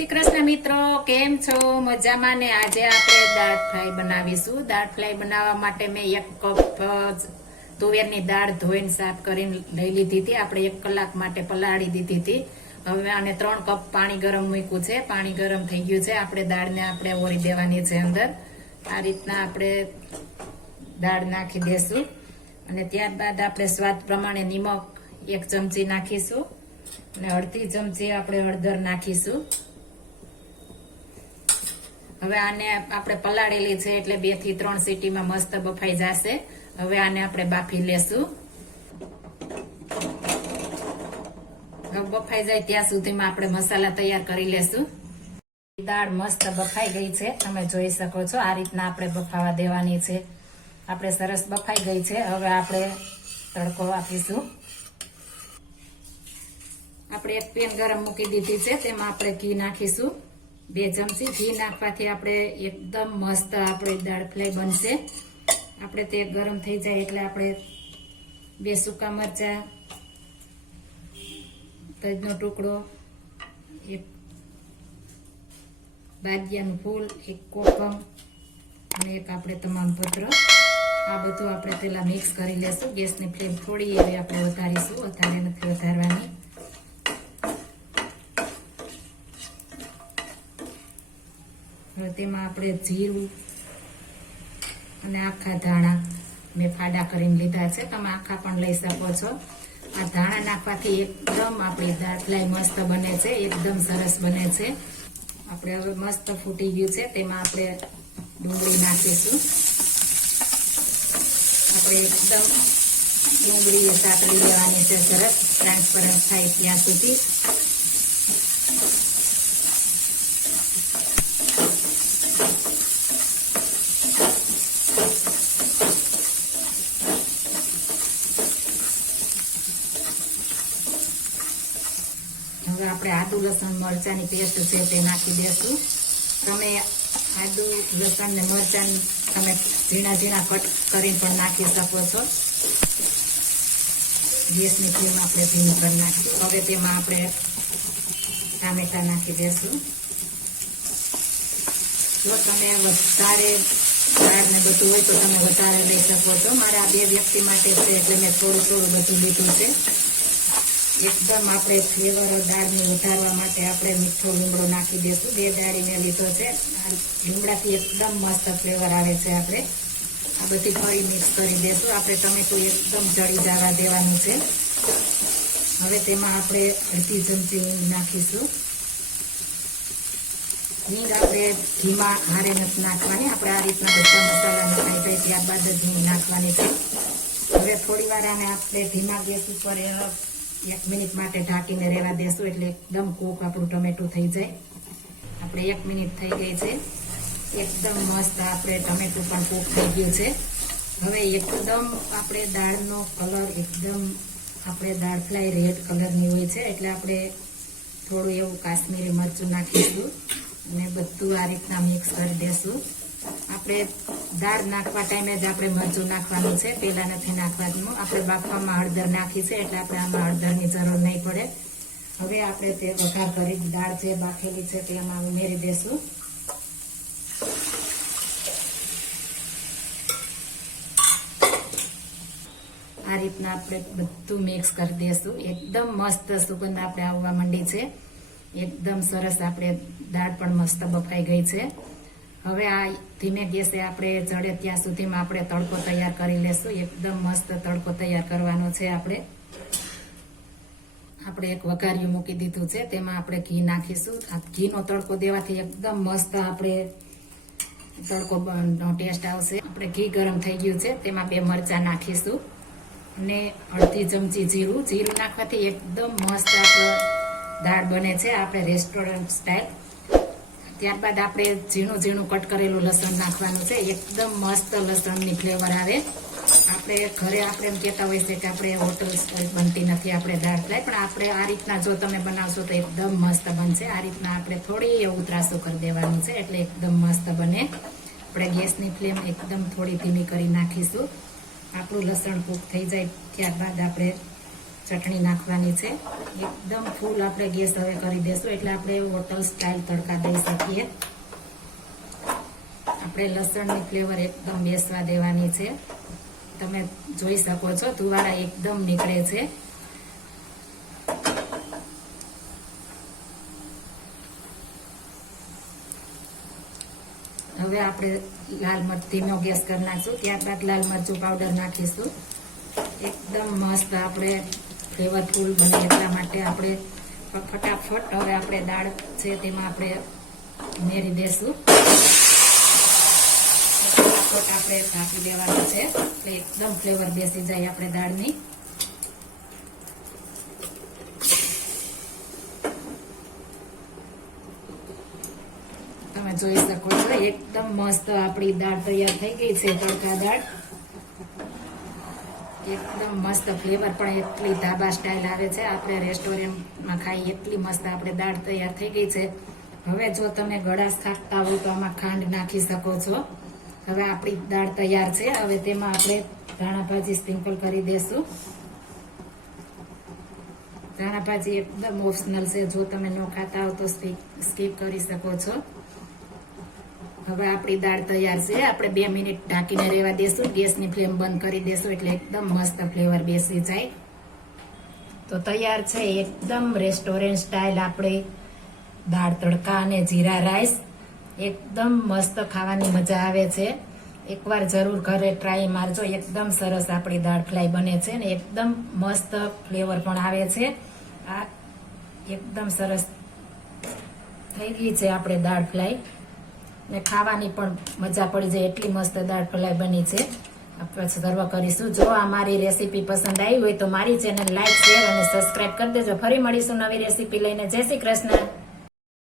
શ્રી કૃષ્ણ મિત્રો, કેમ છો? મજામાં ને? આજે આપણે દાળ ફ્રાય બનાવીશું. દાળ ફ્રાય બનાવવા માટે મેં 1 કપ તુવેરની દાળ ધોઈને સાફ કરીને લઈ લીધી હતી. આપણે 1 કલાક માટે પલાળી દીધી હતી. હવે આને 3 કપ પાણી ગરમ મૂક્યું છે. પાણી ગરમ થઈ ગયું છે. આપણે દાળને આપણે ઓરી દેવાની છે અંદર. આ રીતના આપણે દાળ નાખી દેશું અને ત્યારબાદ આપણે સ્વાદ પ્રમાણે નિમક 1 ચમચી નાખીશું અને અડધી ચમચી આપણે હળદર નાખીશું. હવે આને આપણે પલાળેલી છે એટલે 2 થી 3 સીટીમાં મસ્ત બફાઈ જશે. હવે આને આપણે બાફી લેશું. હવે બફાઈ જાય ત્યાં સુધીમાં આપણે મસાલા તૈયાર કરી લેશું. દાળ મસ્ત બફાઈ ગઈ છે, તમે જોઈ શકો છો. આ રીતના આપણે બફાવા દેવાની છે. આપણે સરસ બફાઈ ગઈ છે. હવે આપણે તડકો આપીશું. આપણે એક પેન ગરમ મૂકી દીધી છે, તેમાં આપણે ઘી નાખીશું 2 ચમચી. ઘી નાખવાથી આપણે એકદમ મસ્ત આપણે દાળ ફ્રાય બનશે. આપણે તે ગરમ થઈ જાય એટલે આપણે 2 સૂકા મરચાં, તજનો ટુકડો, 1 બાદિયાનું ફૂલ, 1 કોકમ અને 1 આપણે તમામ પત્ર, આ બધું આપણે પેલા મિક્સ કરી લેશું. ગેસની ફ્લેમ થોડી એવી આપણે વધારીશું, વધારે નથી વધારવાની. હવે તેમાં આપણે જીરું અને આખા ધાણા મેં ફાડા કરીને લીધા છે. તમે આખા પણ લઈ શકો છો. આ ધાણા નાખવાથી એકદમ આપણી દાળ ફ્રાય મસ્ત બને છે, એકદમ સરસ બને છે. આપણે હવે મસ્ત ફૂટી ગયું છે. તેમાં આપણે ડુંગળી નાખીશું. આપણે એકદમ ડુંગળી સાતળી લેવાની છે, સરસ ટ્રાન્સપરન્ટ થાય ત્યાં સુધી. હવે આપણે આદુ લસણ મરચાંની પેસ્ટ છે તે નાખી દેશું. તમે આદુ લસણ ને મરચાં તમે ઝીણા ઝીણા કટ કરીને પણ નાખી શકો છો. ગેસની ફ્લેમ આપણે ધીમી કરી નાખીએ. હવે તેમાં આપણે ટામેટા નાખી દેશું. જો તમે વધારે દાળ ને બધું હોય તો તમે વધારે લઈ શકો છો. મારા 2 વ્યક્તિ માટે છે એટલે મેં થોડું બધું લીધું છે. એકદમ આપણે ફ્લેવર દાળને વધારવા માટે આપણે મીઠો લીમડો નાખી દઈશું. 2 દાળી મેં લીધો છે. લીમડાથી એકદમ મસ્ત ફ્લેવર આવે છે. આપણે આ બધી ફરી મિક્સ કરી દઈશું. આપણે ટમેટું એકદમ જળી જવા દેવાનું છે. હવે તેમાં આપણે અડધી ચમચી હિંગ નાખીશું. હિંગ આપણે ઘીમાં હારે નથી નાખવાની. આપણે આ રીતના બધા મસાલા નખાઈ જાય ત્યારબાદ જ હિંગ નાખવાની છે. હવે થોડી વાર આને આપણે ધીમા ગેસ ઉપર 1 મિનિટ માટે ઢાંકીને રહેવા દેશું એટલે એકદમ કૂક આપણું ટમેટું થઈ જાય. આપણે 1 મિનિટ થઈ ગઈ છે. એકદમ મસ્ત આપણે ટમેટું પણ કૂક થઈ ગયું છે. હવે એકદમ આપણે દાળનો કલર એકદમ આપણે દાળ ફ્રાય રેડ કલરની હોય છે એટલે આપણે થોડું એવું કાશ્મીરી મરચું નાખીશું અને બધું આ રીતના મિક્સ કરી દેશું. આપણે દાળ નાખવા ટાઈમે જ આપણે મરચું નાખવાનું છે, પેલા નથી નાખવાનું. આપણે બાફવામાં હળદર નાખી છે એટલે આપણે આમાં હળદરની જરૂર નહીં પડે. હવે આપણે તે વઘાર કરી દાળ જે બાફેલી છે તેમાં ઉમેરી દેશું. આ રીતના આપણે બધું મિક્સ કરી દેશું. એકદમ મસ્ત સુગંધ આપણે આવવા માંડી છે. એકદમ સરસ આપણે દાળ પણ મસ્ત બફાઈ ગઈ છે. હવે આ ધીમે ગેસે આપણે ચડે ત્યાં સુધીમાં આપણે તડકો તૈયાર કરી લેશું. એકદમ મસ્ત તડકો તૈયાર કરવાનો છે. આપણે 1 વઘારિયું મૂકી દીધું છે, તેમાં આપણે ઘી નાખીશું. આ ઘીનો તડકો દેવાથી એકદમ મસ્ત આપણે તડકોનો ટેસ્ટ આવશે. આપણે ઘી ગરમ થઈ ગયું છે, તેમાં 2 મરચાં નાખીશું અને અડધી ચમચી જીરું. જીરું નાખવાથી એકદમ મસ્ત આપણો દાળ બને છે, આપણે રેસ્ટોરન્ટ સ્ટાઇલ. ત્યારબાદ આપણે ઝીણું કટ કરેલું લસણ નાખવાનું છે. એકદમ મસ્ત લસણની ફ્લેવર આવે. આપણે ઘરે આપણે એમ કહેતા હોય છે કે આપણે હોટલ બનતી નથી આપણે દાળ ફ્રાય, પણ આપણે આ રીતના જો તમે બનાવશો તો એકદમ મસ્ત બનશે. આ રીતના આપણે થોડી એવું ત્રાસું કરી દેવાનું છે એટલે એકદમ મસ્ત બને. આપણે ગેસની ફ્લેમ એકદમ થોડી ધીમી કરી નાખીશું. આપણું લસણ કૂક થઈ જાય ત્યારબાદ આપણે ચટણી નાખવાની છે. એકદમ ફૂલ આપણે ગેસ હવે કરી દેશું એટલે આપણે હોટલ સ્ટાઇલ તડકા દઈ શકીએ. આપણે લસણની ફ્લેવર એકદમ બેસવા દેવાની છે. તમે જોઈ શકો છો ધુવાળા એકદમ નીકળે છે. હવે આપણે લાલ મરચ ધીમો ગેસ કરી નાખશું. ત્યારબાદ લાલ મરચું પાવડર નાખીશું. એકદમ મસ્ત આપણે ફ્લેવરફુલ બને એટલા માટે આપણે ફટાફટ હવે આપણે દાળ છે તેમાં આપણે ઉમેરી દેશું. ફટાફટ આપણે ઢાંકી દેવાનું છે એટલે એકદમ ફ્લેવર બેસી જાય આપણે દાળની. તમે જોઈ શકો છો એકદમ મસ્ત આપણી દાળ તૈયાર થઈ ગઈ છે. તડકા દાળ એકદમ મસ્ત ફ્લેવર પણ એટલી ધાબા સ્ટાઇલ આવે છે. આપણે રેસ્ટોરન્ટમાં ખાઈ એટલી મસ્ત આપણે દાળ તૈયાર થઈ ગઈ છે. હવે જો તમે ગળાશ ખાતા હોય તો આમાં ખાંડ નાખી શકો છો. હવે આપણી દાળ તૈયાર છે. હવે તેમાં આપણે ધાણા ભાજી સ્પ્રિંકલ કરી દેશું. ધાણા ભાજી એકદમ ઓપ્શનલ છે. જો તમે ન ખાતા હો તો સ્કીપ કરી શકો છો. હવે આપણી દાળ તૈયાર છે. આપણે 2 મિનિટ ઢાંકીને રહેવા દેશું. ગેસની ફ્લેમ બંધ કરી દેશું એટલે એકદમ મસ્ત ફ્લેવર બેસી જાય. તો તૈયાર છે એકદમ રેસ્ટોરન્ટ સ્ટાઇલ આપણે દાળ તડકા અને જીરા રાઈસ. એકદમ મસ્ત ખાવાની મજા આવે છે. એકવાર જરૂર ઘરે ટ્રાય મારજો. એકદમ સરસ આપણી દાળ ફ્રાય બને છે ને એકદમ મસ્ત ફ્લેવર પણ આવે છે. આ એકદમ સરસ થઈ ગઈ છે આપણે દાળ ફ્રાય ને ખાવાની પણ મજા પડી જાય એટલી મસ્ત દાળ ફ્રાય બની છે. આપણે સર્વ કરીશું. જો આ મારી રેસીપી પસંદ આવી હોય તો મારી ચેનલ લાઈક શેર અને સબસ્ક્રાઇબ કરી દેજો. ફરી મળીશું નવી રેસીપી લઈને. જય શ્રી કૃષ્ણ.